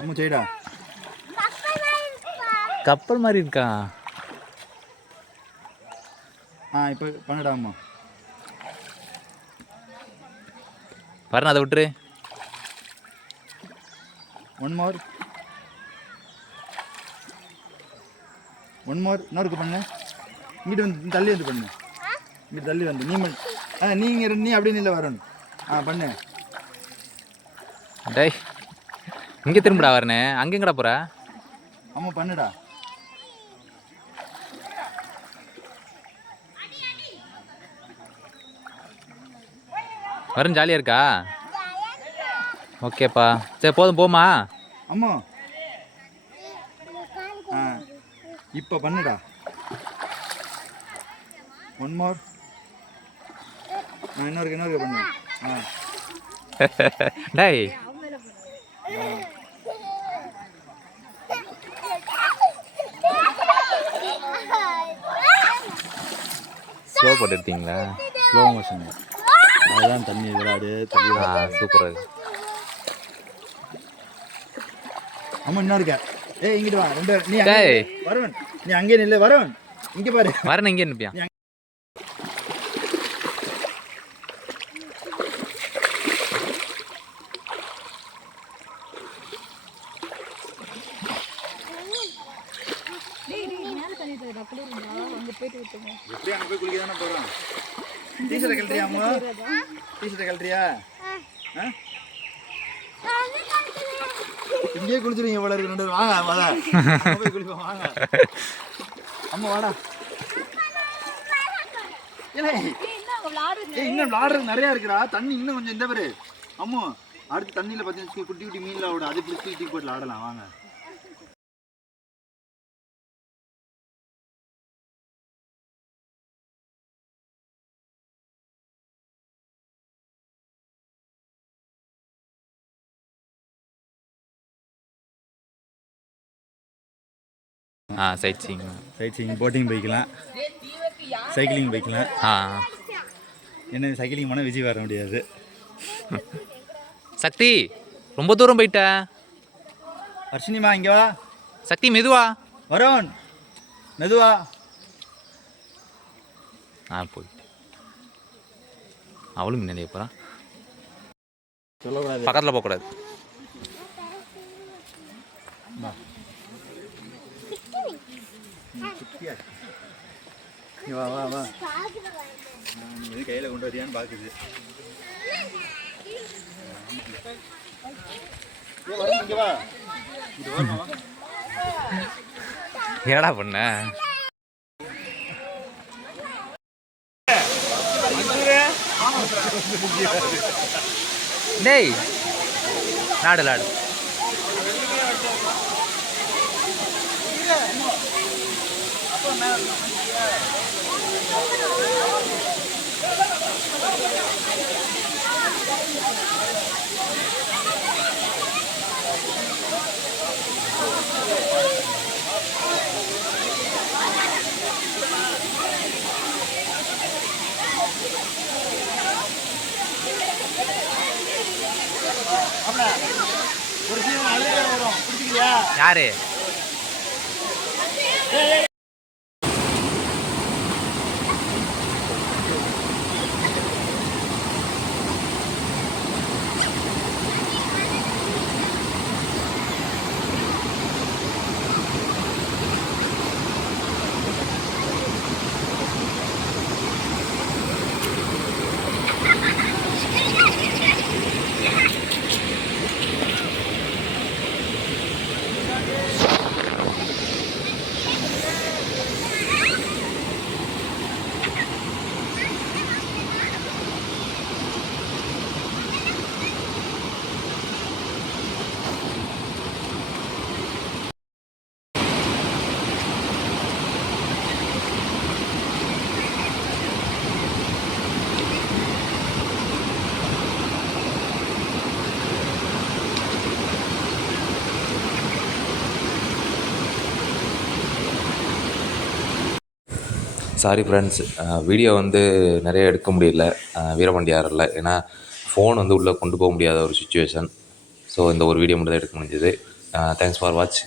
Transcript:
அம்மா செய்டா. கப்பல் மாதிரி இருக்கா? இப்போ பண்ணுடா அம்மா. வரணும், அதை விட்டுரு. ஒன் மோர் இன்னொருக்கு பண்ணு. இங்கிட்டு வந்து தள்ளி வந்து பண்ணு. இங்கிட்டு தள்ளி வந்து நீ அப்படின்னு இல்லை வரணும். பண்ணு. டேய் இங்கே திரும்படா வரனே, அங்கே எங்கடா போகிற? ஆமாம் பண்ணுடா. வரும், ஜாலியாக இருக்கா? ஓகேப்பா, சரி போதும், போமா. அம்மா இப்போ பண்ணுடா. One more. இன்னொருக்கு பண்ணு. டேய் ஸ்லோ போட்டு எடுத்தீங்களா? Slow motion. அதுதான் தண்ணி விளையாடு. சூப்பராக இருக்கு. அம்மா இன்னொருக்க. இங்கிட்டு வா. நீ வரவன், நீ அங்கே நில்ல. வரவன் இங்கே பாரு. வரணும், இங்கே நிற்பியா? எப்படி அங்கே போய் குளிக்க தானே போகிறோம். டீஷர்ட்டை கழட்டியா அம்மா? டீஷர்ட்டை கழட்டியா? இங்கேயே குளிச்சுருவீங்க போல இருக்கு. வாங்க போய் குளிப்போம். வாங்க அம்மா வாடா. இன்னும் விளாடுறது நிறையா இருக்குடா. தண்ணி இன்னும் கொஞ்சம் இந்த பேரு. அம்மா அடுத்து தண்ணியில் பார்த்து குட்டி குட்டி மீன்லாம் விட, அதை பிடிச்சி தூக்கி போட்டு ஆடலாம். வாங்க. சைட் சீயிங் போட்டிங் போய்க்கலாம், சைக்கிளிங் போய்க்கலாம். என்ன சைக்கிளிங் போனால் விஜய் வர முடியாது. சக்தி ரொம்ப தூரம் போயிட்ட. அர்ஷினிமா இங்கே வா. சக்தி மெதுவா. வரோன் மெதுவா. போயிட்டு அவளும் முன்னாடி போகிறான். சொல்லக்கூடாது, பக்கத்தில் போகக்கூடாது. வா வா வா. இது கையில் கொண்டு வரியான்னு பார்க்குது. இங்கே வா. ஏடா பண்ண? டேய் லாடு லாடு. யாரு? சாரி ஃப்ரெண்ட்ஸ், வீடியோ வந்து நிறைய எடுக்க முடியல வீரபாண்டி ஆறில். ஏன்னா ஃபோன் வந்து உள்ளே கொண்டு போக முடியாத ஒரு சுச்சுவேஷன். ஸோ இந்த ஒரு வீடியோ மட்டும் தான் எடுக்க முடிஞ்சது. Thanks for watch.